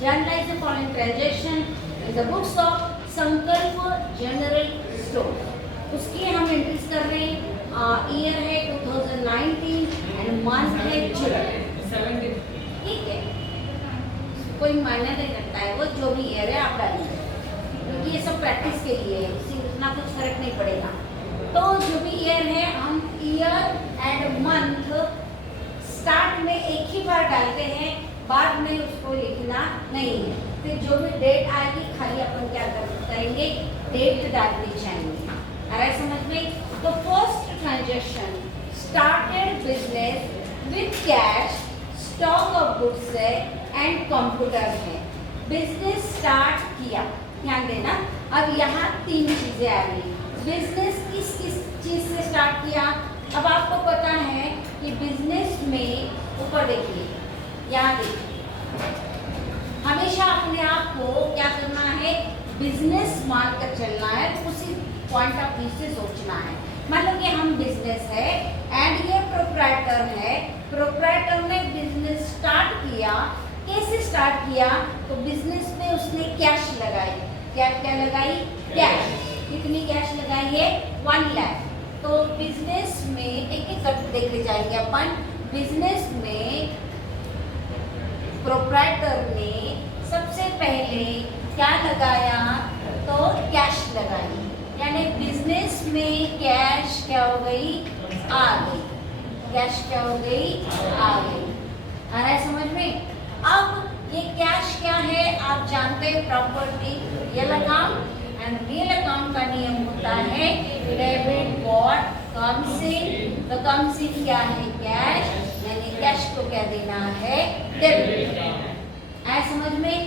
Journalize the following transaction in the books of संकल्प general store. उसकी हम entries कर रहे हैं। ईयर है 2019 एंड मंथ है जुलाई। ठीक है, कोई मायने नहीं रखता है वो, जो भी ईयर है आप डालिए, क्योंकि ये सब प्रैक्टिस के लिए है, इससे उतना कुछ फर्क नहीं पड़ेगा। तो जो भी ईयर है हम ईयर एंड मंथ स्टार्ट में एक ही बार डालते हैं, बाद में उसको लिखना नहीं है। फिर जो भी डेट आएगी खाली अपन क्या करेंगे, डेट डालनी चाहिए। आ रहा है समझ में? तो first transaction started business with cash, stock of goods है एंड कंप्यूटर है। बिजनेस स्टार्ट किया, ध्यान देना। अब यहाँ तीन चीजें आ गई। बिजनेस किस किस चीज से स्टार्ट किया? अब आपको पता है कि बिजनेस में ऊपर देखिए, यहाँ देखिए, हमेशा अपने आप को क्या करना है, बिजनेस मानकर चलना है, उसी पॉइंट ऑफ व्यू से सोचना है। मान लो कि हम बिजनेस है एंड ये प्रोप्राइटर है, प्रोप्राइटर ने बिजनेस स्टार्ट किया। कैसे स्टार्ट किया? तो बिजनेस में उसने कैश लगाई। क्या क्या लगाई? कैश। कितनी कैश लगाई है? 1 लाख। तो बिजनेस में एक एक करके देख ले जाएंगे अपन। बिजनेस में प्रोप्राइटर ने सबसे पहले क्या लगाया? तो कैश लगाई, यानी बिजनेस में कैश क्या हो गई? आ गई। कैश क्या हो गई? आ गई। आ रहा है समझ में? अब ये कैश क्या है आप जानते हैं, property. Real account and real account का नियम होता है डेबिट व्हाट कम्स इन। तो कम्स इन क्या है? कैश, यानी कैश को क्या देना है? डेबिट। आया समझ में?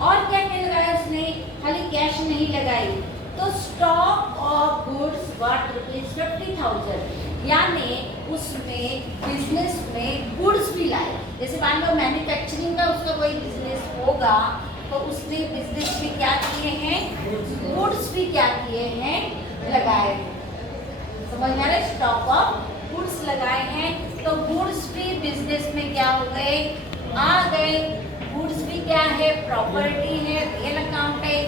और क्या क्या लगाया उसने? खाली कैश नहीं लगाई, तो स्टॉक ऑफ गुड्स वर्थ ₹50,000, यानी उसमें बिजनेस में गुड्स भी लाए। जैसे मान लो मैन्युफैक्चरिंग का उसका कोई बिजनेस होगा, तो उसने बिजनेस में क्या किए हैं? गुड्स भी क्या किए हैं? लगाए। समझ में आ रहा है? स्टॉक ऑफ गुड्स लगाए हैं, तो गुड्स भी बिजनेस में क्या हो गए? आ गए। गुड्स भी क्या है? प्रॉपर्टी है, रियल अकाउंट है।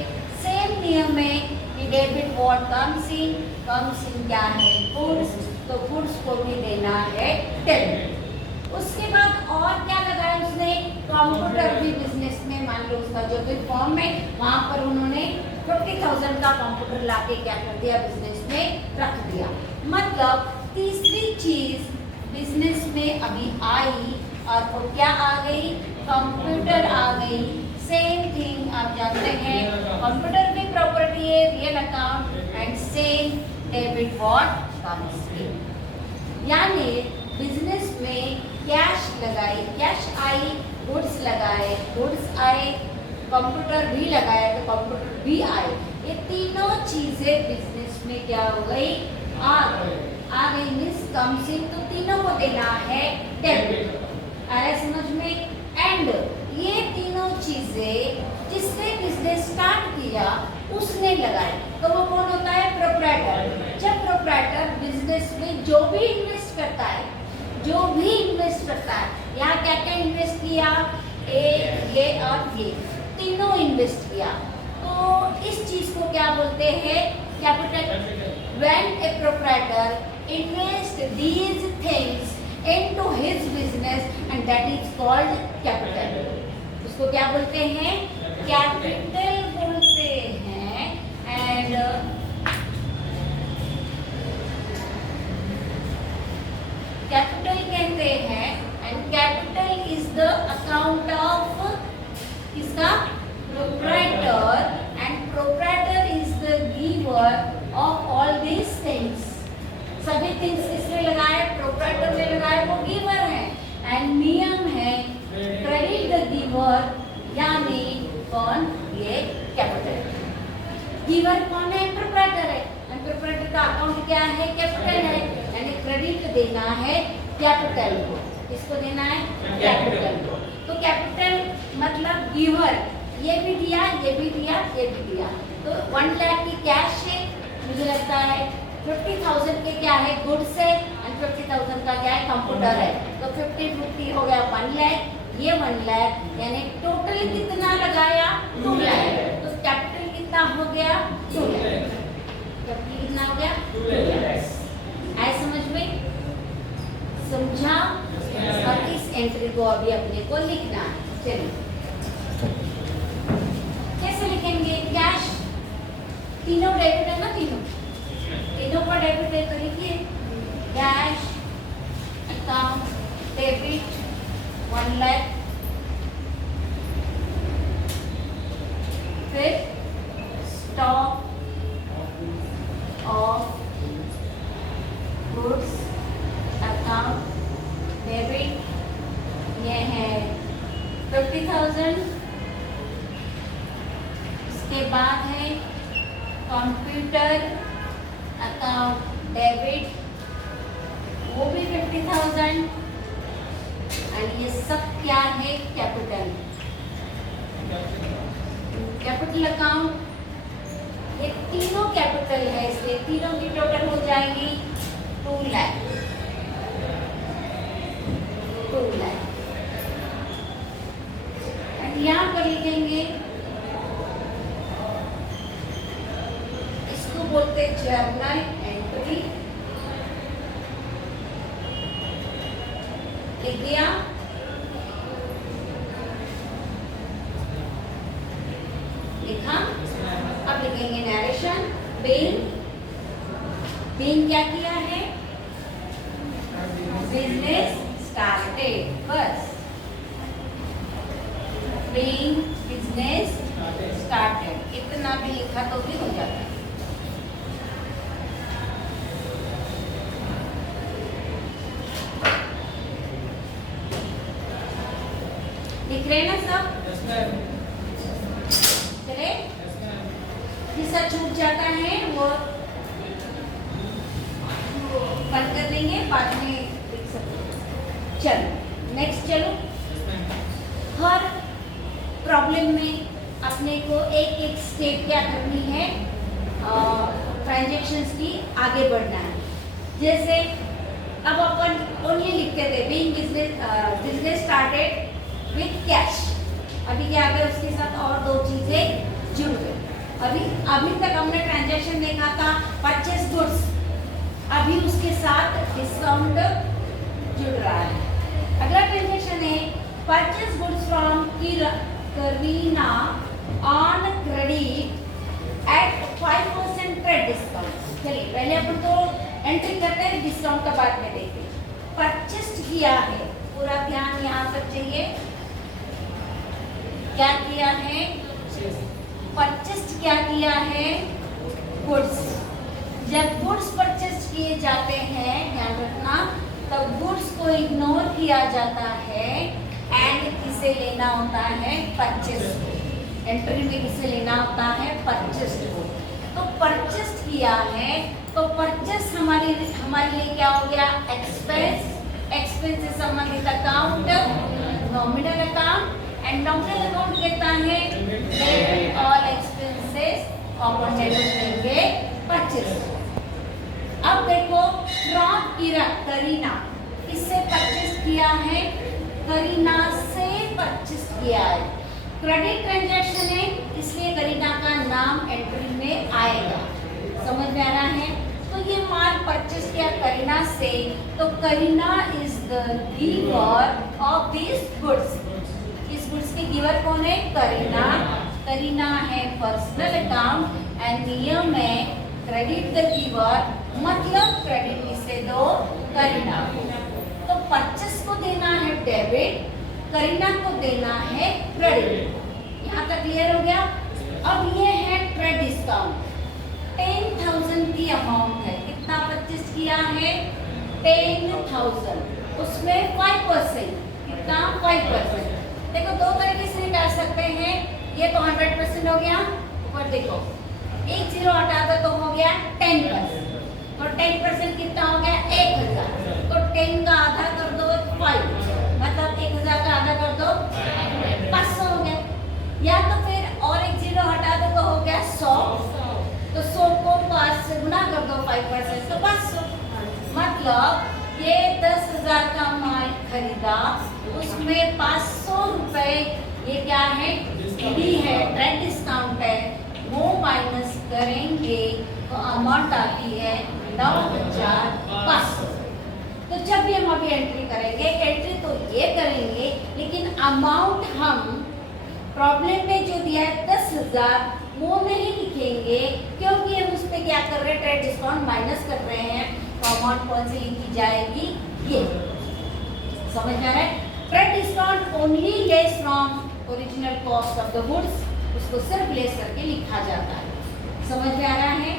सेम नियम है कि डेबिट व्हाट कम्स इन क्या है? गुड्स, तो गुड्स को भी देना है डेबिट। उसके बाद और क्या लगाया उसने? कंप्यूटर भी बिजनेस में, मान लो उसका जो भी फॉर्म है वहां पर उन्होंने 50,000 का कंप्यूटर लाके क्या कर दिया? बिजनेस में रख दिया। मतलब तीसरी चीज बिजनेस में अभी आई और वो क्या आ गई? कंप्यूटर आ गई। सेम थिंग आप जानते हैं, कंप्यूटर भी प्रॉपर्टी है, real account and same debit what comes इन। यानी बिजनेस में कैश लगाई, कैश आई, गुड्स लगाए, गुड्स आए, कंप्यूटर भी लगाया तो कंप्यूटर भी आए। ये तीनों चीजें बिजनेस में क्या हो गई? आ गई। आ गई मीन्स कम्स इन, तो तीनों को देना है डेबिट। आ रहा है समझ में? एंड ये तीनों चीजें जिसने बिजनेस स्टार्ट किया उसने लगाई, तो वो कौन होता है? प्रोप्राइटर। जब प्रोप्राइटर बिजनेस में जो भी इन्वेस्ट करता है, यहाँ क्या क्या इन्वेस्ट किया? ये और ये तीनों इन्वेस्ट किया, तो इस चीज को क्या बोलते हैं? Capital. When a proprietor invests these things into his business and that is called capital. उसको क्या बोलते हैं? कैपिटल बोलते हैं। एंड कैपिटल कहते हैं, and capital is the account of इसका proprietor, and proprietor is the giver of all these things. सभी थिंग्स किसने लगाए? प्रोप्राइटर ने लगाए, वो गिवर है। एंड नियम है क्रेडिट द गिवर, यानी कौन? ये कैपिटल। गिवर कौन है? प्रोप्राइटर है, एंड प्रोप्राइटर का अकाउंट क्या है? कैपिटल है, यानी क्रेडिट देना है कैपिटल को। किसको देना है? कैपिटल को। तो कैपिटल मतलब गिवर, ये भी दिया, ये भी दिया, ये भी दिया। तो 1 लाख की कैश है, मुझे लगता है 50,000 के क्या है? गुड्स है, एंड 50,000 का क्या है? कंप्यूटर है। तो 50-50 हो गया 1 लाख। ये 1 लाख, यानी टोटल कितना लगाया 2 लाख, तो कैपिटल कितना हो गया 2 लाख। कैपिटल कितना हो गया 2 लाख। आए समझ में? समझा? और इस एंट्री को अभी अपने को लिखना है। चलिए कैसे लिखेंगे? कैश तीनों डेबिट है ना, तीनों का डेबिट है, तो लिखिए कैश अकाउंट डेबिट 1 लाख, फिर stock of goods account debit, ये है 50,000। उसके बाद है कंप्यूटर अकाउंट डेबिट, वो भी 50,000। और ये सब क्या है? कैपिटल अकाउंट, ये तीनों कैपिटल है, इसलिए तीनों की टोटल हो जाएगी 2 लाख। 2 लाख यहाँ पर लिखेंगे, इसको बोलते जर्नल एंट्री। लिख दिया। लिखा। अब लिखेंगे नरेशन। बीइंग क्या किया है? बिजनेस स्टार्टेड, बस बीइंग बिजनेस स्टार्टेड, इतना भी लिखा तो भी हो जाता है। लिख रहे हैं ना सब? चले, जिसका छूट जाता है वो बंद कर देंगे, बाद में लिख सकते। चलो नेक्स्ट, चलो हर प्रॉब्लम में अपने को एक एक स्टेप क्या करनी है, ट्रांजैक्शंस की आगे बढ़ना है। जैसे अब अपन ओनली लिखते थे being business started with cash, अभी क्या आ गया उसके साथ और 2 चीजें जुड़ गई। अभी तक हमने ट्रांजैक्शन देखा था परचेस गुड्स, अभी उसके साथ डिस्काउंट जुड़ रहा है। अगला ट्रांजैक्शन है purchase goods from Kareena on credit at 5% trade discount. चलिए पहले अपन तो एंट्री करते हैं, डिस्काउंट का बाद में देखते हैं। परचेस्ड किया है, पूरा ध्यान यहाँ तक चाहिए। क्या किया है? परचेस्ड क्या किया है? गुड्स। जब गुड्स परचेस किए जाते हैं, ध्यान रखना, तब गुड्स को इग्नोर किया जाता है एंड किसे लेना होता है? परचेस को। एंट्री में किसे लेना होता है? परचेस को। तो परचेस किया है, तो परचेस हमारे लिए क्या हो गया? एक्सपेंस। एक्सपेंस से संबंधित account nominal account, and nominal account कहता है डेबिट ऑल एक्सपेंसेस, अपन डेबिट देंगे परचेस। अब देखो फ्रॉम करीना, किससे परचेस किया है? करीना से परचेस किया है। क्रेडिट ट्रांजैक्शन है, इसलिए करीना का नाम एंट्री में आएगा। समझ में आ रहा है? तो ये माल परचेस किया करीना से, तो Kareena is the giver of this goods. इस गुड्स के गिवर कौन है? करीना। करीना है पर्सनल अकाउंट एंड नियम है क्रेडिट द गिवर, मतलब क्रेडिट किसे दो? करीना को। तो परचेस को देना है डेबिट, करीना को देना है क्रेडिट। यहाँ तक क्लियर हो गया? अब ये है ट्रेड डिस्काउंट। 10,000 की अमाउंट है, कितना परचेस किया है? 10,000, उसमें 5%, कितना? 5%। देखो दो तरीके से निकाल सकते हैं, ये तो 100% हो गया। ऊपर देखो 1 0 हटा दो तो हो गया 10%, तो 10% कितना हो गया? 1000। तो 10 का आधा कर दो 5, मतलब 1000 का आधा कर दो 500 हो गया। या तो फिर और 1 0 हटा दो तो हो गया 100, तो 100 को 5 से गुना कर दो 5%, तो 500। मतलब ये 10,000 का माल खरीदा, उसमें 500 रुपए ये क्या है, ईडी है, ट्रेड डिस्काउंट है, वो माइनस करेंगे तो अमाउंट आती है 9,500। तो जब भी हम अभी एंट्री करेंगे, एंट्री तो ये करेंगे लेकिन अमाउंट हम प्रॉब्लम में जो दिया है 10,000 वो नहीं लिखेंगे, क्योंकि हम उस पर क्या कर रहे हैं, ट्रेड डिस्काउंट माइनस कर रहे हैं। तो अमाउंट कौन सी लिखी जाएगी, ये समझ में आ रहा है। Trade discount only less from original cost of the goods, उसको सिर्फ लेस करके लिखा जाता है। समझ में आ रहा है।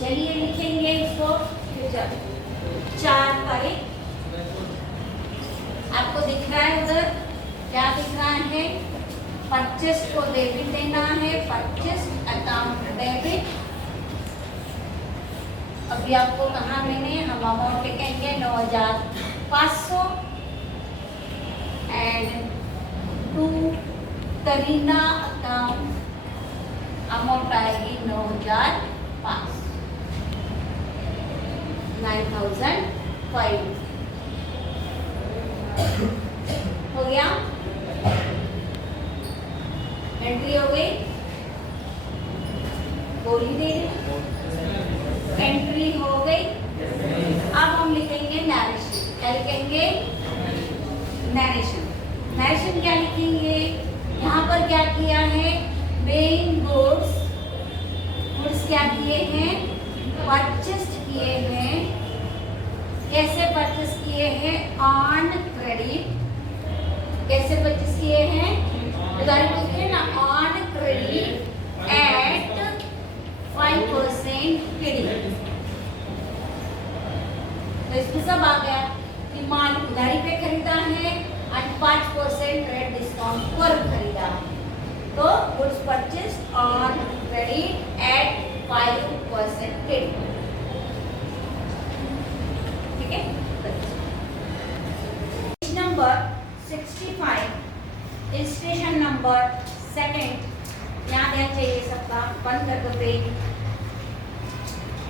चलिए लिखेंगे इसको। 4 तारीख आपको दिख रहा है उधर, क्या दिख रहा है, परचेस को डेबिट देना है, परचेस अकाउंट डेबिट। अभी आपको कहा मैंने, हम अमाउंट लिखेंगे 9,500 and to Kareena account amount आएगी 9,500, 9,500 हो गया, एंट्री हो गई, बोली दे रही, एंट्री हो गई। अब हम लिखेंगे नरेशन, क्या लिखेंगे, नरेशन। नरेशन क्या लिखेंगे, यहाँ पर क्या किया है, बेइंग गुड्स, गुड्स क्या किए हैं, परचेस किए हैं, कैसे परचेस किए हैं, ऑन क्रेडिट, कैसे परचेस किए हैं, उधारी लिखे ना, ऑन क्रेडिट एट 5% क्रेडिट। तो इसमें सब आ गया कि माल उधारी पे खरीदा है और 5% ट्रेड डिस्काउंट पर खरीदा है। तो goods purchased on credit at 5% credit, ठीक है। नंबर 65 स्टेशन नंबर 2 याद है चाहिए सबका, बंद कर दो पेज।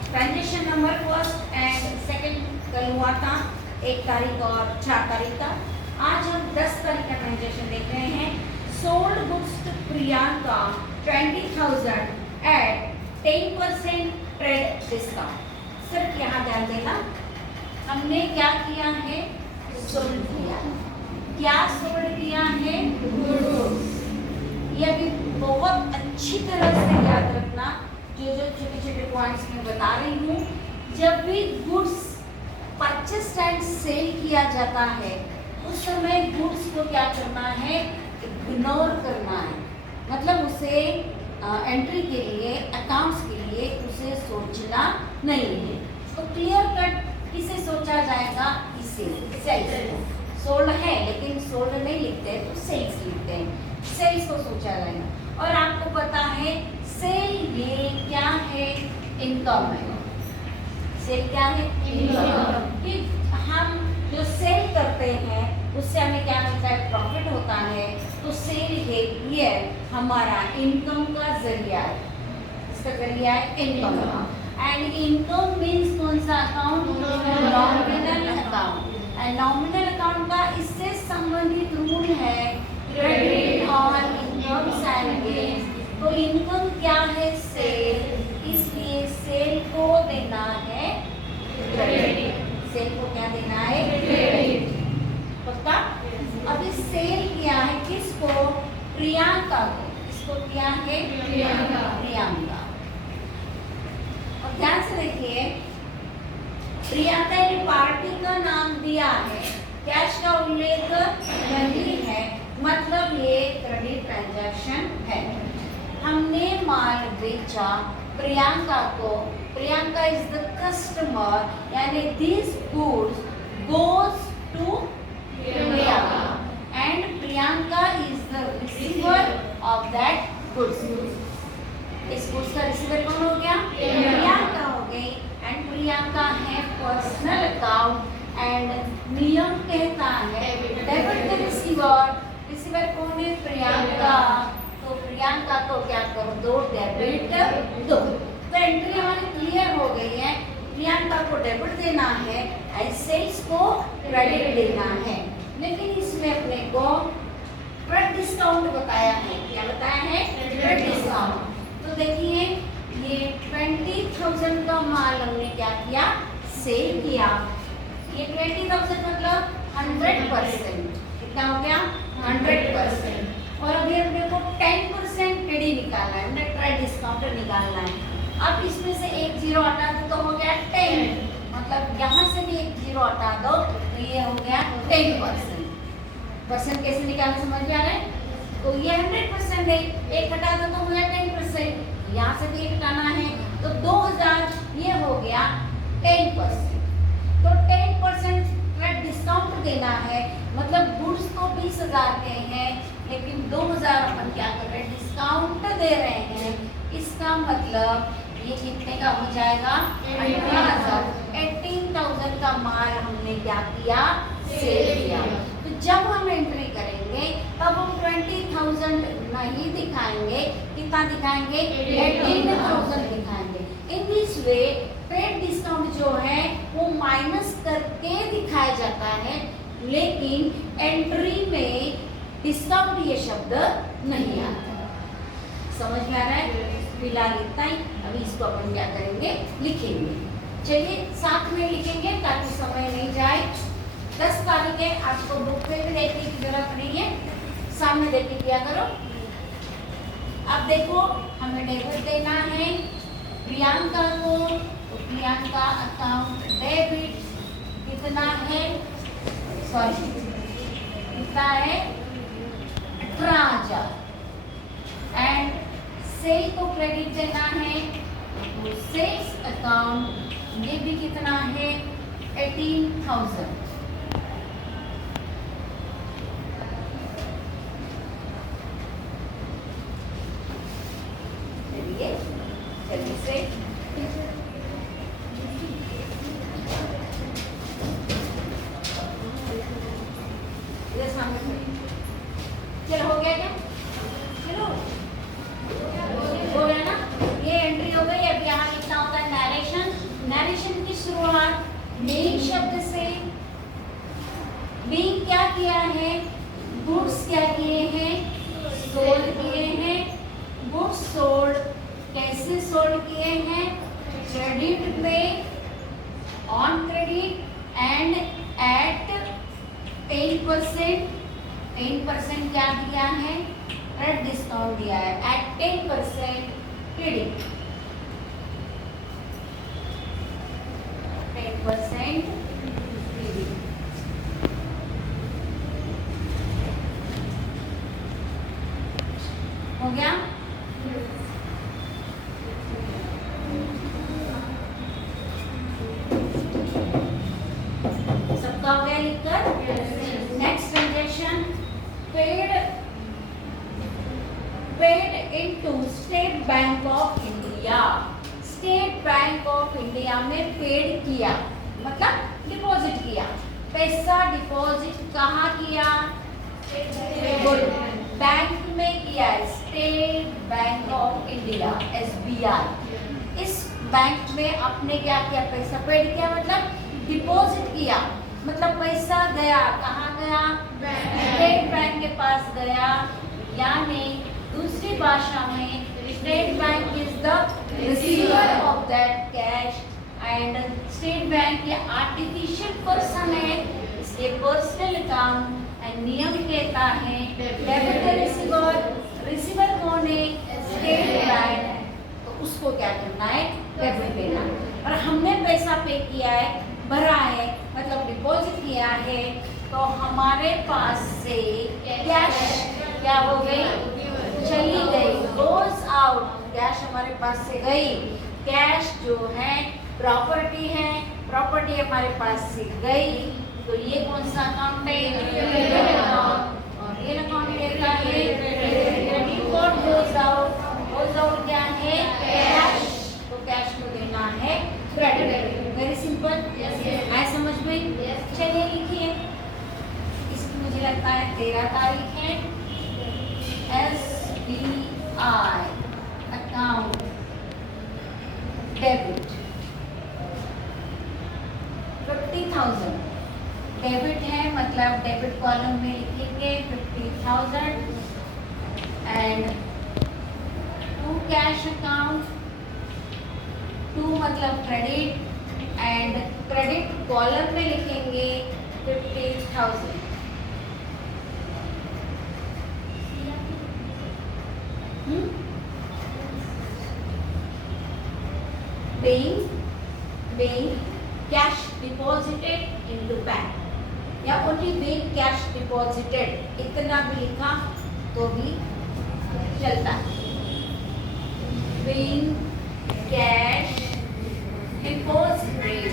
ट्रांजेक्शन नंबर 1 एंड 2 कल हुआ था, 1 तारीख और 4 तारीख का। आज हम 10 तारीख का ट्रांजेक्शन देख रहे हैं। Sold goods to Priyanka 20,000 at 10% trade discount. सिर्फ यहाँ ध्यान देना, हमने क्या किया है, सोल्ड किया। क्या सोल्ड किया है, गुड्स। ये अभी बहुत अच्छी तरह से याद रखना, जो छोटे छोटे पॉइंट्स मैं बता रही हूँ। जब भी गुड्स परचेस एंड सेल किया जाता है, उस समय गुड्स को क्या करना है, इग्नोर करना है। मतलब उसे एंट्री के लिए, अकाउंट्स के लिए उसे सोचना नहीं है। तो क्लियर कट किसे सोचा जाएगा, इसे, सेल्स। सोल्ड है लेकिन सोल्ड नहीं लिखते तो सेल्स लिखते हैं, सेल्स को सोचा जाएगा। और आपको पता है सेल ये क्या है, इनकम है। सेल क्या है, इनकम। कि हम जो सेल करते हैं उससे हमें क्या मिलता है, प्रॉफिट होता है। तो सेल ये हमारा इनकम का जरिया है, इसका जरिया है इनकम का। एंड इनकम मीन्स कौन सा account, nominal account. And nominal account का इससे संबंधित रूल है credit on incomes and gains. तो इनकम क्या है, सेल, इसलिए सेल को देना है क्रेडिट। सेल को क्या देना है, क्रेडिट। पक्का। अभी सेल किया है किसको, प्रियंका को। किसको किया है, प्रियंका, प्रियंका। और ध्यान से देखिए, प्रियंका ने पार्टी का नाम दिया है, कैश का उल्लेख नहीं है, मतलब ये क्रेडिट ट्रांजैक्शन है। हमने माल बेचा प्रियंका को, प्रियंका इज द कस्टमर, यानी this goods goes to Priyanka and Priyanka is the receiver of that goods. इस गुड्स का रिसीवर कौन हो गया, प्रियंका हो गई। एंड प्रियंका है पर्सनल अकाउंट एंड नियम कहता है डेबिट द रिसीवर। रिसीवर कौन है, प्रियंका। तो प्रियंका को क्या करो, 2 डेबिट दो। तो एंट्री हमारी क्लियर हो गई है। प्रियंका को डेबिट देना है एंड सेल्स को क्रेडिट देना है, लेकिन इसमें अपने को क्रेडिट डिस्काउंट बताया है। क्या बताया है? Credit discount. तो देखिए ये 20,000 का माल हमने क्या किया? सेल किया। ये 20,000 मतलब 100%। कितना हो गया? 100%। और अभी हमने को 10% टीडी निकालना है, हमने क्रेडिट डिस्काउंट निकालना है। अब इसमें से एक जीरो हटा दो तो हो गया 10, मतलब यहाँ से भी एक जीरो हटा दो तो ये हो गया 10%। परसेंट कैसे निकालना समझ में आ रहा है? तो ये 100% है, एक हटा दो तो हो गया 10%, यहाँ से भी एक हटाना है तो 2000, ये हो गया 10%। तो 10% क्रेडिट डिस्काउंट देना है, मतलब गुड्स तो 20,000 के हैं लेकिन 2000 अपन क्या कर रहे हैं? डिस्काउंट दे रहे हैं। इसका मतलब ये कितने का हो जाएगा? 18,000 का माल हमने क्या किया? सेल किया। तो जब हम एंट्री करेंगे तब हम 20,000 नहीं दिखाएंगे, कितना दिखाएंगे? 18,000 दिखाएंगे। In this way trade discount जो है वो माइनस करके दिखाया जाता है, लेकिन एंट्री में डिस्काउंट ये शब्द नहीं आता। समझ में आ रहा है? फिलहाल इतना ही। अभी इसको अपन क्या करेंगे? लिखेंगे। चलिए साथ में लिखेंगे ताकि समय नहीं जाए। 10 तारीख है, आपको बुक पे भी देखने की जरूरत नहीं है, सामने देख के क्या करो। अब देखो हमें डेबिट देना है प्रियंका को, तो प्रियंका अकाउंट डेबिट कितना है? सॉरी कितना है? 18,000। एंड सेल को क्रेडिट देना है तो सेल्स अकाउंट ये भी कितना है? 18,000। चलिए जल्दी से ये सामने चलो हो गया क्या? चलो हो गया ना? ये एंट्री हो गई। अब यहाँ लिखना होता है नरेशन। नरेशन की शुरुआत बीइंग शब्द से। बीइंग क्या किया है? गुड्स क्या किए हैं? सोल्ड किए हैं। गुड्स सोल्ड कैसे सोल्ड किए हैं? क्रेडिट में, ऑन क्रेडिट एंड एट 10%। 10% क्या दिया है? क्रेडिट डिस्काउंट दिया है एट 10% क्रेडिट। 10% क्रेडिट। हो गया? सबका हो गया लिखकर? Next transaction paid into state bank of India. State bank of India में पेड किया मतलब डिपॉजिट किया। पैसा डिपॉजिट कहाँ किया? बैंक में किया, state bank of India SBI। इस बैंक में आपने क्या किया? पैसा पेड किया मतलब डिपॉजिट किया, मतलब पैसा गया कहाँ गया? स्टेट बैंक के पास गया। यानी दूसरी भाषा में state bank is the receiver of that cash and state bank ये आर्टिफिशियल पर्सन है, इसके पर्सनल अकाउंट एंड नियम कहता है डेबिट रिसीवर। रिसीवर कौन है? State bank. तो उसको क्या करना है? डेबिट देना। और हमने पैसा पे किया है, भरा है, मतलब डिपॉजिट किया है, तो हमारे पास से कैश क्या हो गई? चली गई, गोज आउट। कैश हमारे पास से गई। कैश जो है प्रॉपर्टी है, प्रॉपर्टी हमारे पास से गई, तो ये कौन सा अकाउंट है? और ये अकाउंट कहता है credit for goes out. Goes out क्या है? कैश। तो कैश को देना है क्रेडिट। Very simple. आए समझ में? चलिए लिखिए। इसकी मुझे लगता है 13 तारीख है। SBI अकाउंट डेबिट मतलब डेबिट कॉलम में लिखेंगे 50,000 and to cash account, to मतलब क्रेडिट एंड क्रेडिट कॉलम में लिखेंगे 50,000। being cash deposited into bank या only being cash deposited इतना भी लिखा तो भी चलता है। being cash deposited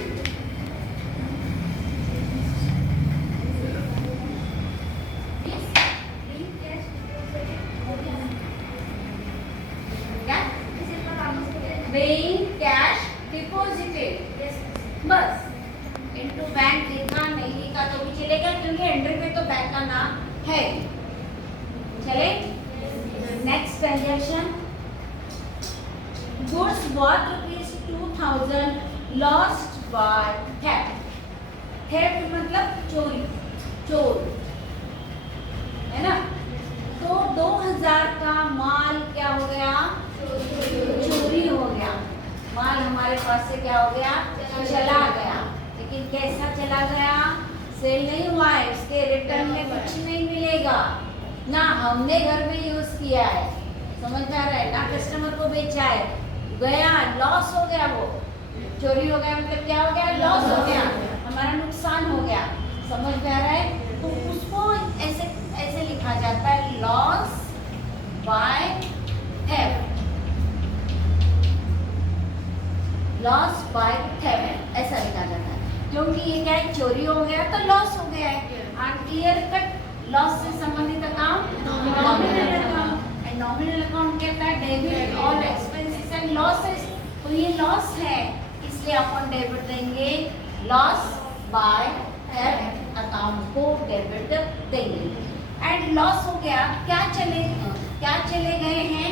being cash deposited बस इनटू बैंक लिखा नहीं लिखा तो भी चलेगा क्योंकि एंट्री पे तो बैंक का नाम है। चले next transaction goods worth ₹2,000 lost by theft. Theft मतलब चोरी, चोर है ना। तो 2,000 का माल क्या हो गया, चोरी हो गया। माल हमारे पास से क्या हो गया, चला गया। लेकिन कैसा चला गया, सेल नहीं हुआ है, उसके रिटर्न में कुछ नहीं मिलेगा, ना हमने घर में यूज किया है, समझ में आ रहा है, ना कस्टमर को बेचा है, गया लॉस हो गया। वो चोरी हो गया मतलब क्या हो गया, लॉस हो गया, हमारा नुकसान हो गया, समझ में आ रहा है। तो उसको ऐसे ऐसे लिखा जाता है loss by theft, loss by theft ऐसा लिखा जाता है। क्योंकि ये क्या है, चोरी हो गया तो लॉस हो गया है। और क्लियर कट लॉस से संबंधित account nominal account, and nominal account कहता है debit all expenses and losses. तो ये लॉस है इसलिए अपन डेबिट देंगे, लॉस बाय थेफ्ट अकाउंट को डेबिट देंगे। एंड लॉस हो गया, क्या चले गए हैं,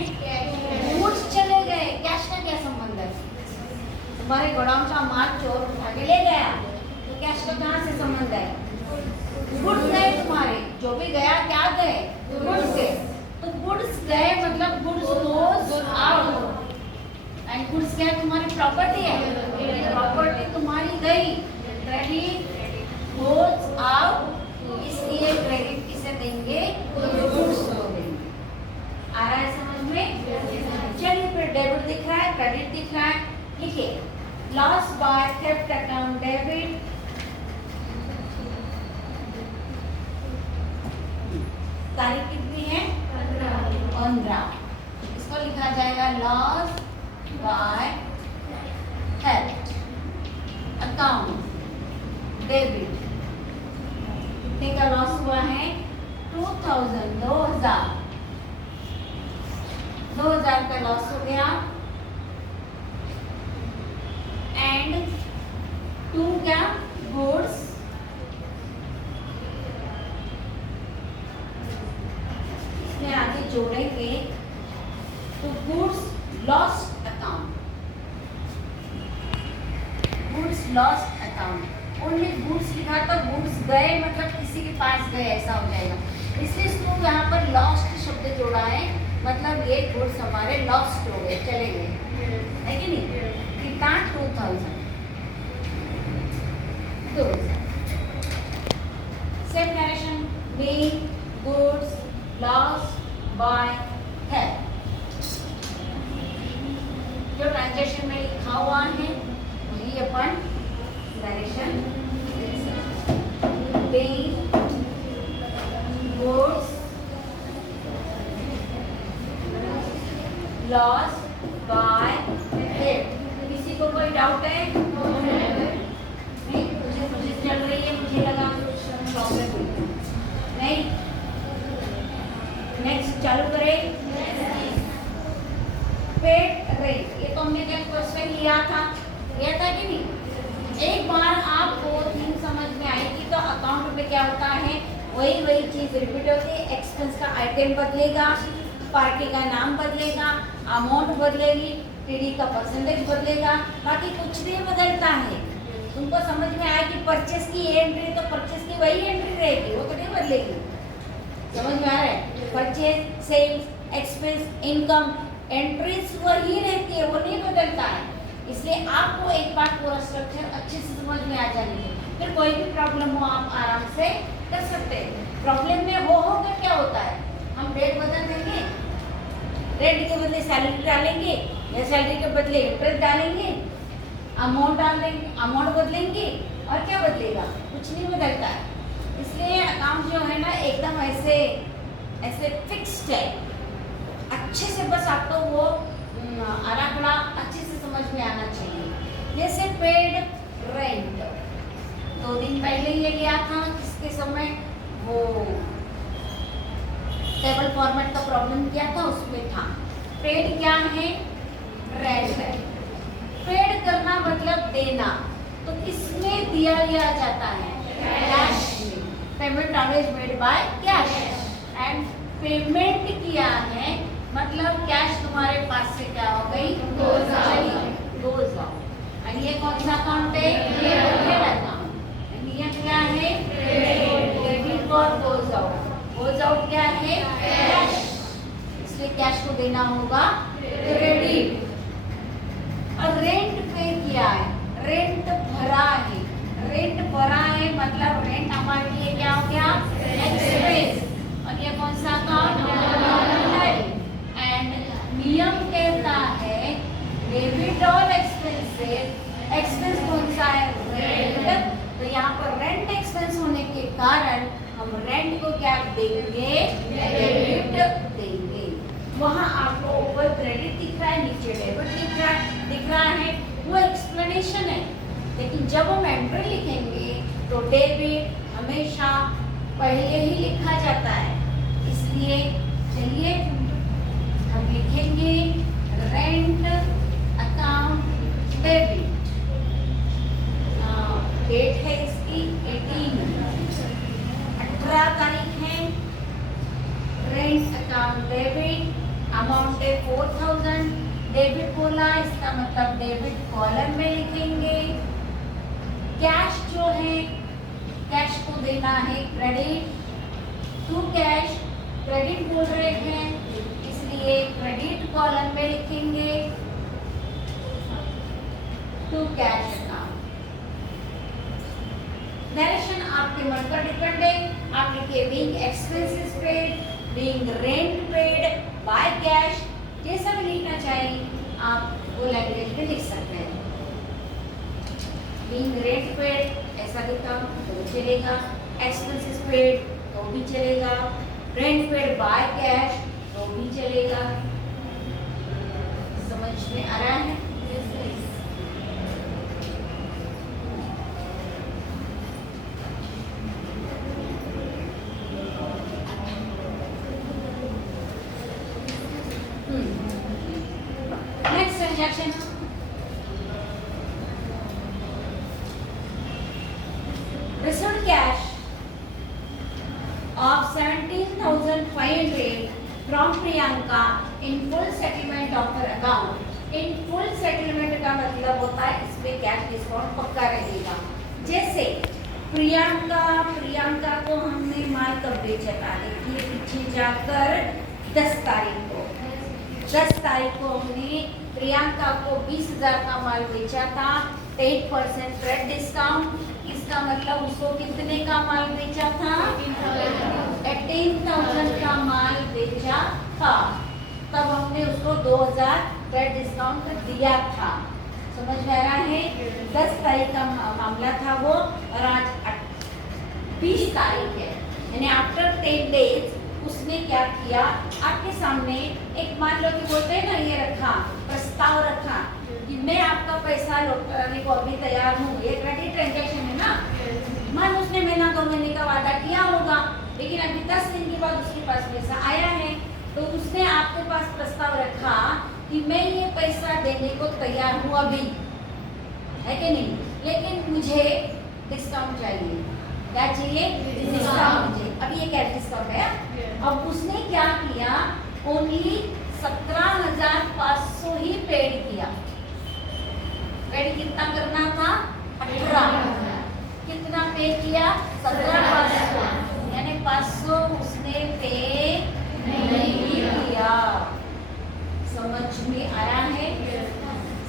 गुड्स चले गए। कैश का क्या संबंध है, तुम्हारे गोडाउन का माल चोर उठा के ले गया तो कैश का कहाँ से संबंध है, गुड्स गए तुम्हारे, जो भी गया क्या गए, गुड्स गए। तो गुड्स गए मतलब goods goes out, and goods क्या है, तुम्हारी प्रॉपर्टी है, प्रॉपर्टी तुम्हारी गई, क्रेडिट गोज आउट, इसलिए क्रेडिट किसे देंगे, गुड्स को देंगे। आ रहा है समझ में। चलिए फिर डेबिट दिख रहा है, क्रेडिट दिख रहा है, लिखिए loss by theft account debit, तारीख कितनी है, 15। इसको लिखा जाएगा loss by theft account debit. कितने का लॉस हुआ है, 2000 का लॉस हो गया। एंड टू क्या, गुड्स इसमें आगे जोड़ेंगे तो goods lost account, goods lost account. Only goods लिखा था, गुड्स गए मतलब किसी के पास गए ऐसा हो जाएगा, इसलिए इसको यहाँ पर लॉस्ट शब्द जोड़ा है, मतलब ये गुड्स हमारे लॉस्ट हो गए, चले गए, है कि नहीं। कितना, 2000। Same narration, being goods lost by theft। जो ट्रांजैक्शन में लिखा हुआ है वही अपन narration, being goods lost by theft। किसी को कोई डाउट है, नहीं, मुझे चल रही है, मुझे लगा प्रॉब्लम नहीं। नेक्स्ट चालू करें, पेड रेट, ये तो हमने क्या क्वेश्चन लिया था कि नहीं। एक बार आपको थीम समझ में आएगी तो अकाउंट में क्या होता है, वही चीज रिपीट होती है। एक्सपेंस का आइटम बदलेगा, पार्टी का नाम बदलेगा, अमाउंट बदलेगी, टीडी का परसेंटेज बदलेगा, बाकी कुछ नहीं बदलता है। तुमको समझ में आया कि परचेस की ये एंट्री तो परचेस की वही एंट्री रहेगी, वो तो नहीं बदलेगी। समझ में आ रहा है? Purchase, sales, expense, income, entries वही रहती है, वो नहीं बदलता है। इसलिए आपको एक बार पूरा स्ट्रक्चर अच्छे से समझ में आ जानी चाहिए, फिर कोई भी प्रॉब्लम हो आप आराम से कर सकते हैं। प्रॉब्लम में वो होगा क्या होता है, हम रेट बदल देंगे, रेट के बदले सैलरी डालेंगे या सैलरी के बदले इंटरेस्ट डालेंगे, अमाउंट डालेंगे, अमाउंट बदलेंगे, और क्या बदलेगा, कुछ नहीं बदलता है। इसलिए अकाउंट जो है ना एकदम ऐसे ऐसे फिक्स्ड है। अच्छे से बस आपको वो आंकड़ा अच्छे से समझ में आना चाहिए। जैसे पेड रेंट 2 दिन पहले ये लिया था, किसके समय वो टेबल फॉर्मेट का प्रॉब्लम किया था, उसमें था। पेड क्या है, रेंट है। पेड करना मतलब देना, तो किसमें दिया जाता है, कैश में। Payment always made by cash, and payment किया है मतलब कैश तुम्हारे पास से क्या हो गई, गोज आउट। और ये कौन सा अकाउंट है, ये अकाउंट। ये क्या है, क्रेडिट और गोज आउट। गोज आउट क्या है, कैश, इसलिए कैश को देना होगा क्रेडिट। और रेंट पे किया है, रेंट भरा है। रेंट भरा है मतलब रेंट हमारे लिए क्या हो गया, एक्सपेंस। और ये कौन सा अकाउंट है, एंड नियम कहता है डेबिट और एक्सपेंसेस। एक्सपेंस कौन सा है, रेंट। तो यहाँ पर रेंट एक्सपेंस होने के कारण हम रेंट को क्या देंगे, डेबिट देंगे। वहाँ आपको ऊपर क्रेडिट दिख रहा है, नीचे डेबिट दिख रहा है, वो एक्सप्लेनेशन है। लेकिन जब हम एंट्री लिखेंगे तो डेबिट हमेशा पहले ही लिखा जाता है। इसलिए चलिए हम लिखेंगे रेंट अकाउंट डेबिट। डेट है इसकी 18 तारीख है। रेंट अकाउंट डेबिट, अमाउंट है 4000। डेबिट बोला, इसका मतलब डेबिट कॉलम में लिखेंगे। कैश जो है, कैश को देना है क्रेडिट टू कैश। क्रेडिट बोल रहे हैं इसलिए क्रेडिट कॉलम में लिखेंगे टू कैश अकाउंट। डायरेक्शन आपके मन पर डिपेंड है। आप लिखिए being expenses paid, being rent paid by cash, जैसा भी लिखना चाहिए आप वो लैंग्वेज में लिख सकते हैं। बीइंग रेंट पेड ऐसा लिखा तो भी चलेगा, एक्सपेंसेस पेड तो भी चलेगा, रेंट पेड बाय कैश तो भी चलेगा। समझ में आ रहा है? Next transaction, received cash of 17,500 from Priyanka in full settlement of her account. In full settlement का मतलब होता है इसमें कैश डिस्काउंट पक्का रहेगा। जैसे प्रियंका को हमने माल कब बेचा था, देखिए पीछे जाकर 10 तारीख को। 10 तारीख को हमने प्रियंका को 20,000 का माल बेचा था, 8% ट्रेड डिस्काउंट। इसका मतलब उसको कितने का माल बेचा था, 18,000 का माल बेचा था। तब हमने उसको 2,000 ट्रेड डिस्काउंट दिया था। समझ में आ रहा है? 10 तारीख का मामला था वो, और आज 20 तारीख है, यानी आफ्टर 10 डेज उसने क्या किया, आपके सामने एक मान लो कि बोलते हैं ना, ये रखा प्रस्ताव रखा कि मैं आपका पैसा लौटाने को अभी तैयार हूँ। ये क्रेडिट ट्रांजैक्शन है ना। मान उसने महीना 2 महीने का वादा किया होगा, लेकिन अभी 10 दिन के बाद उसके पास पैसा आया है, तो उसने आपके पास प्रस्ताव रखा कि मैं ये पैसा देने को तैयार हूँ अभी, है कि नहीं, लेकिन मुझे डिस्काउंट चाहिए। क्या चाहिए? डिस्काउंट चाहिए। अभी ये कैश डिस्काउंट है। अब उसने क्या किया, ओनली 17,500 ही पेड किया। पेड कितना करना था, 18। कितना पे किया? 17,500, यानी 500 उसने पे नहीं किया। समझ में आया है?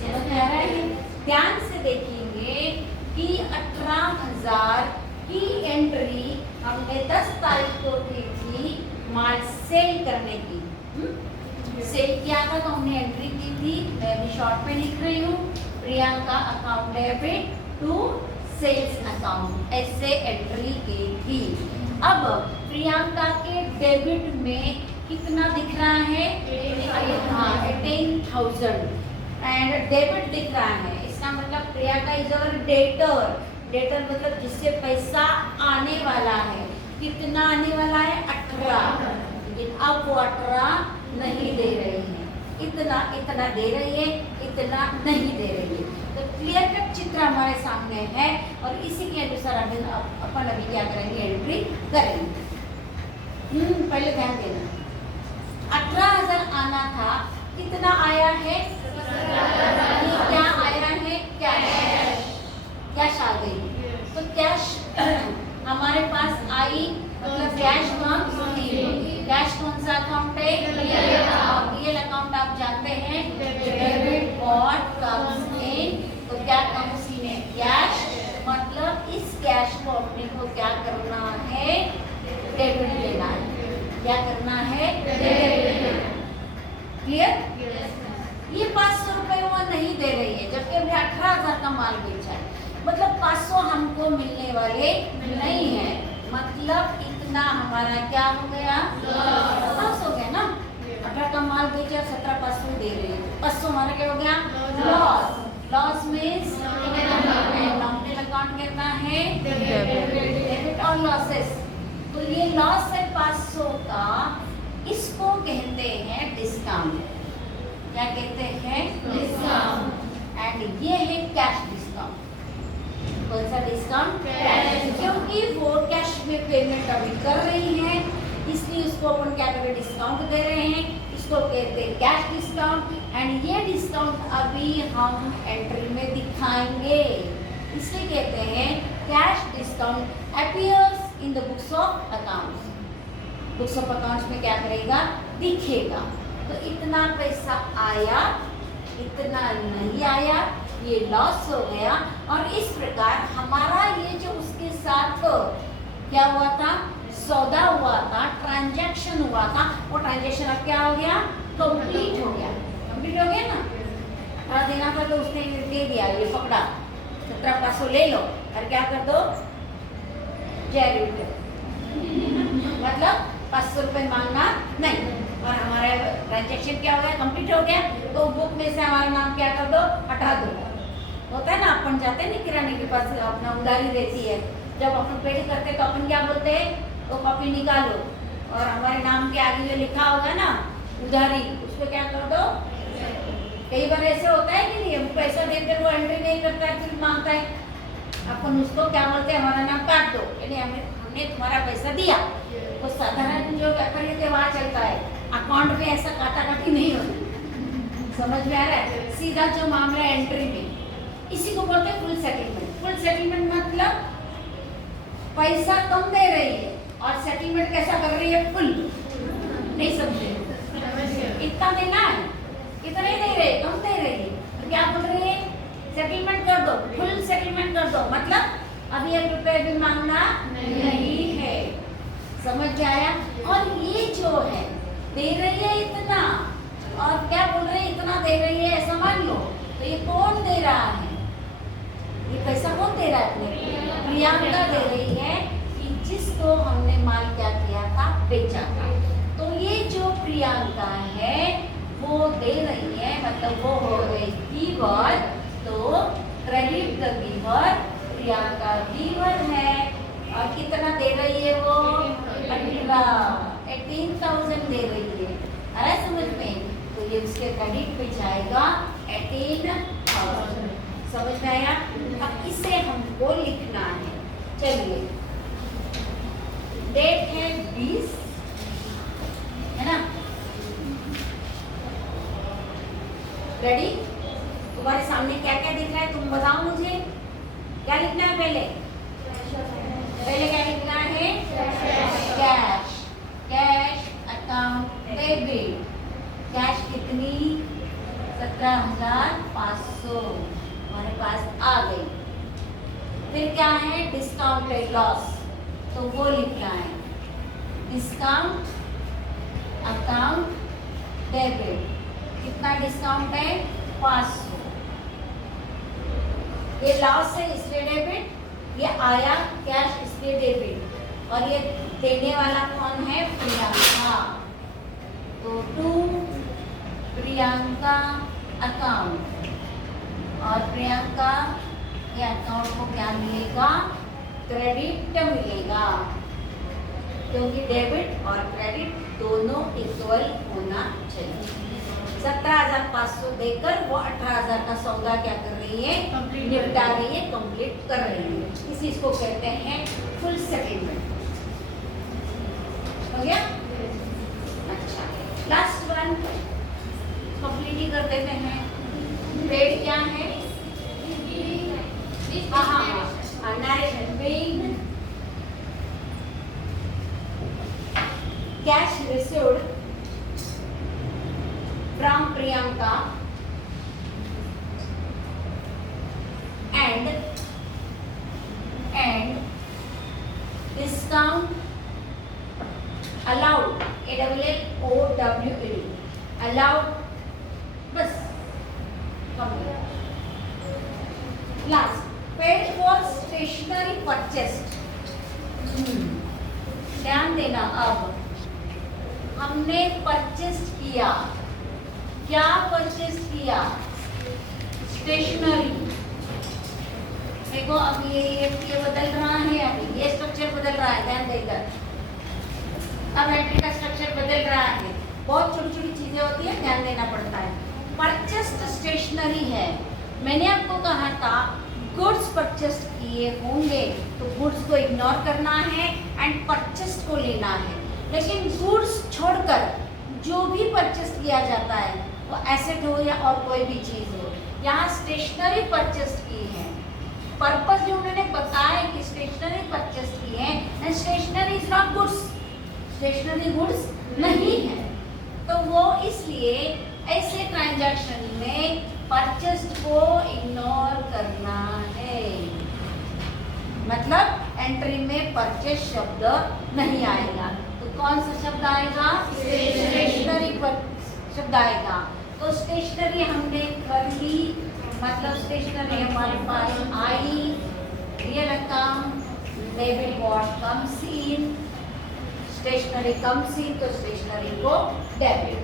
समझ में आ रहा है? ध्यान से देखेंगे कि 18,000 की एंट्री हमने 10 तारीख को की थी माल सेल करने की। सेल किया था तो हमने एंट्री की थी, मैं भी शॉर्ट में लिख रही हूँ, Priyanka account debit to sales account, ऐसे एंट्री की थी। अब प्रियंका के डेबिट में कितना दिख रहा है? 18,000 एंड डेबिट दिख रहा है। इसका मतलब Priyanka is our debtor. Debtor मतलब जिससे पैसा आने वाला है। कितना आने वाला है? 18। लेकिन अब वो 18 नहीं दे रही है, इतना दे रही है, इतना नहीं दे रही है। तो क्लियर कट चित्र हमारे सामने है और इसी के अनुसार अपन अभी क्या करेंगे? एंट्री करेंगे। पहले ध्यान देना, 18,000 आना था, कितना आया है? क्या आया है? कैश आ गई। तो कैश हमारे पास आई, मतलब कैश कैश कौन सा अकाउंट है? रियल अकाउंट आप जानते हैं, डेबिट और कम्स इन। तो क्या कम्स इन है? कैश। मतलब इस कैश को अपने को क्या करना है? डेबिट लेना है। क्या करना है? डेबिट लेना। क्लियर? ये 500 रुपए वो नहीं दे रही है, जबकि हमने 18,000 का माल बेचा है। मतलब 500 हमको मिलने वाले नहीं है। मतलब इतना हमारा क्या हो गया? लॉस हो गया ना। 18 का माल बेचा, 17,500 दे रही है, 500 हमारा क्या हो गया? Loss. Loss means nominal account कितना है? डेबिट और लॉसेस। तो ये लॉस है 500 का, इसको कहते हैं डिस्काउंट। क्या कहते हैं? डिस्काउंट। एंड ये है कैश डिस्काउंट। कौन सा डिस्काउंट? कैश। क्योंकि वो कैश में पेमेंट अभी कर रही है, इसलिए उसको अपन क्या कर रहे हैं? डिस्काउंट दे रहे हैं। इसको कहते हैं कैश डिस्काउंट। एंड ये डिस्काउंट अभी हम एंट्री में दिखाएंगे, इसलिए कहते हैं cash discount appears in the books of accounts. Books of accounts में क्या करेगा? दिखेगा। तो इतना पैसा आया, इतना नहीं आया, ये लॉस हो गया। और इस प्रकार हमारा ये जो उसके साथ क्या हुआ था? सौदा हुआ था, ट्रांजैक्शन हुआ था, वो ट्रांजैक्शन अब क्या हो गया? कंप्लीट हो गया। कंप्लीट हो गया ना। 18 देना था तो उसने दे दिया, ये पकड़ा, 17,500 ले लो और क्या कर दो? मतलब 500 रुपए मांगना नहीं, और हमारा ट्रांजैक्शन क्या हो गया? कंप्लीट हो गया। तो बुक में से हमारा नाम क्या कर दो? हटा दो। होता है ना, अपन जाते हैं ना किराने के पास, अपना उधारी रहती है, जब अपन पे करते तो अपन क्या बोलते हैं? तो कॉपी निकालो और हमारे नाम के आगे जो लिखा होगा ना उधारी, उसको क्या कर दो? कई बार ऐसे होता है कि नहीं, हम पैसा देकर वो एंट्री नहीं करता है, फिर मांगता है, अपन उसको क्या बोलते हैं? हमारा नाम काट दो, यानी हमने तुम्हारा पैसा दिया। तो साधारण जो व्यापारी होते वहाँ चलता है, अकाउंट में ऐसा काटा काटी नहीं होती। समझ में आ रहा है? सीधा जो मामला एंट्री में, इसी को बोलते हैं फुल सेटलमेंट। फुल सेटलमेंट मतलब पैसा कम दे रही है और सेटलमेंट कैसा कर रही है? फुल। नहीं समझे? इतना देना है, इतना ही दे रही है, कम दे रही है, तो क्या बोल रही है? सेटलमेंट कर दो, फुल सेटलमेंट कर दो। मतलब अभी 1 रुपये भी मांगना नहीं है। समझ में आया? और ये जो है दे रही है इतना, और क्या बोल रही है? इतना दे रही है, ऐसा मान लो। तो ये कौन दे रहा है? ये पैसा कौन दे रहा है? अपने प्रियंका दे रही है, कि जिसको हमने माल क्या किया था? बेचा था। तो ये जो प्रियंका है वो दे रही है, मतलब वो हो गई गिवर। तो credit the giver, Priyanka giver है। और कितना दे रही है वो? 18,000 दे रही है। अरे समझ में? तो ये उसके क्रेडिट पे जाएगा 18,000। समझ में आया? अब इसे हमको लिखना है। चलिए, डेट है 20, है ना? रेडी? तुम्हारे सामने क्या क्या दिख रहा है तुम बताओ मुझे। क्या लिखना है पहले? पहले क्या लिखना है? Cash. Cash account debit. Cash कितनी? 17,500 हमारे पास आ गई। फिर क्या है? डिस्काउंटेड लॉस, तो वो लिखना है डिस्काउंट अकाउंट डेबिट। कितना डिस्काउंट है? 500। ये लॉस है इसलिए डेबिट, ये आया कैश इसलिए डेबिट, और ये देने वाला कौन है? प्रियंका। तो टू प्रियंका अकाउंट, और प्रियंका के अकाउंट को क्या मिलेगा? क्रेडिट मिलेगा, क्योंकि डेबिट और क्रेडिट दोनों इक्वल होना चाहिए। 17,500 देकर वो 18,000 का सौदा क्या कर रही है? निपटा रही है, कंप्लीट कर रही है। इसी को कहते हैं फुल सेटलमेंट। हो गया? अच्छा, लास्ट वन कंप्लीट ही कर देते हैं। पेड क्या है? Narration. Paid cash received from Priyanka and discount allowed, ALLOWED, allowed, बस complete. Last, paid for stationery purchased. ध्यान देना, अब हमने परचेस किया, क्या परचेस किया? स्टेशनरी। देखो अब ये बदल रहा है, अभी ये स्ट्रक्चर बदल रहा है, ध्यान देकर। अब एंट्री का स्ट्रक्चर बदल रहा है, बहुत छोटी छोटी चीजें होती है, ध्यान देना पड़ता है। परचेस्ड स्टेशनरी है, मैंने आपको कहा था गुड्स परचेस किए होंगे तो गुड्स को इग्नोर करना है एंड परचेस्ड को लेना है, लेकिन गुड्स छोड़कर जो भी परचेस किया जाता है वो एसेट हो या और कोई भी चीज हो, यहाँ स्टेशनरी परचेस की है। पर्पस जो उन्होंने बताया कि स्टेशनरी परचेस की है, and stationery is not goods, stationery goods नहीं है, तो वो इसलिए ऐसे ट्रांजैक्शन में परचेस्ड को इग्नोर करना है। मतलब एंट्री में परचेस शब्द नहीं आएगा, तो कौन सा शब्द आएगा? स्टेशनरी शब्द आएगा। तो स्टेशनरी हमने कर ली, मतलब स्टेशनरी हमारे पास आई, real account, debit what comes in, stationery comes in, तो स्टेशनरी को डेबिट,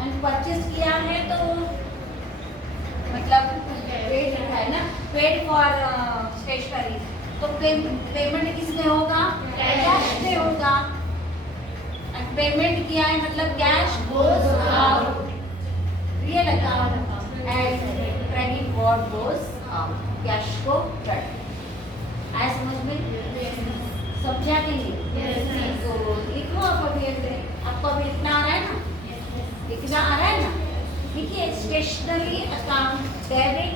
एंड परचेस किया है तो मतलब पेड है ना, पेड फॉर स्टेशनरी, तो पेमेंट किसमें होगा? कैश में होगा। पेमेंट किया है मतलब cash goes out, real account, and credit what goes out, cash को क्रेडिट। आया समझ में? समझा कि नहीं? तो लिखो आप अभी, आपको अभी लिखना आ रहा है ना? लिखना आ रहा है ना? देखिए, स्टेशनरी अकाउंट डेबिट